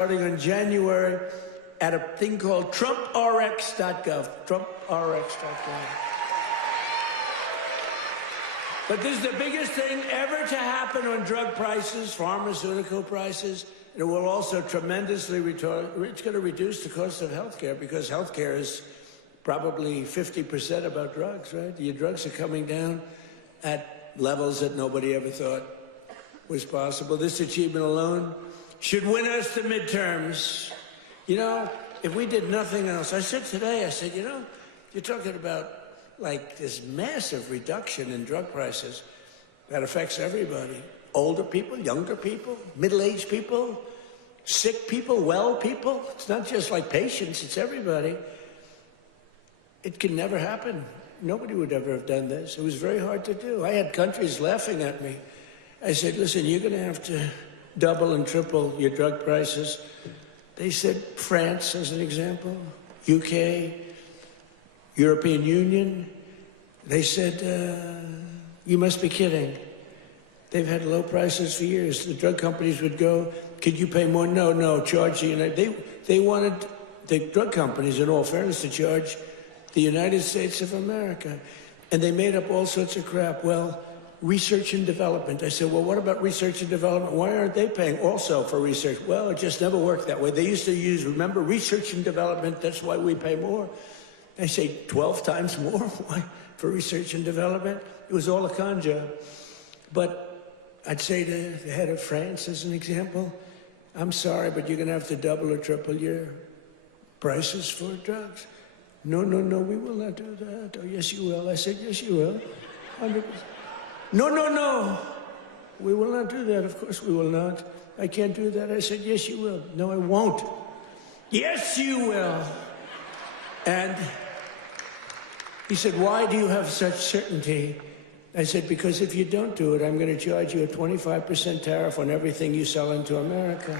starting on January at a thing called TrumpRx.gov. TrumpRx.gov. But this is the biggest thing ever to happen on drug prices, pharmaceutical prices. And it will also tremendously it's going to reduce the cost of healthcare, because healthcare is probably 50% about drugs, right? Your drugs are coming down at levels that nobody ever thought was possible. This achievement alone should win us the midterms. You know, if we did nothing else, I said today, you know, you're talking about like this massive reduction in drug prices that affects everybody. Older people, younger people, middle-aged people, sick people, well people. It's not just like patients, it's everybody. It can never happen. Nobody would ever have done this. It was very hard to do. I had countries laughing at me. I said, listen, you're going to have to double and triple your drug prices. They said France, as an example, UK, European Union. They said, you must be kidding. They've had low prices for years. The drug companies would go, could you pay more? No, charge the United. They wanted the drug companies, in all fairness, to charge the United States of America. And they made up all sorts of crap. Well, research and development. I said, well, what about research and development? Why aren't they paying also for research? Well, it just never worked that way. They used to use, remember, research and development, that's why we pay more. I say 12 times more why, for research and development. It was all a con job. But I'd say to the head of France, as an example, I'm sorry, but you're going to have to double or triple your prices for drugs. No, we will not do that. Oh, yes, you will. I said, yes, you will. 100%. No. We will not do that. Of course we will not. I can't do that. I said, yes, you will. No, I won't. Yes, you will. And he said, why do you have such certainty? I said, because if you don't do it, I'm going to charge you a 25% tariff on everything you sell into America.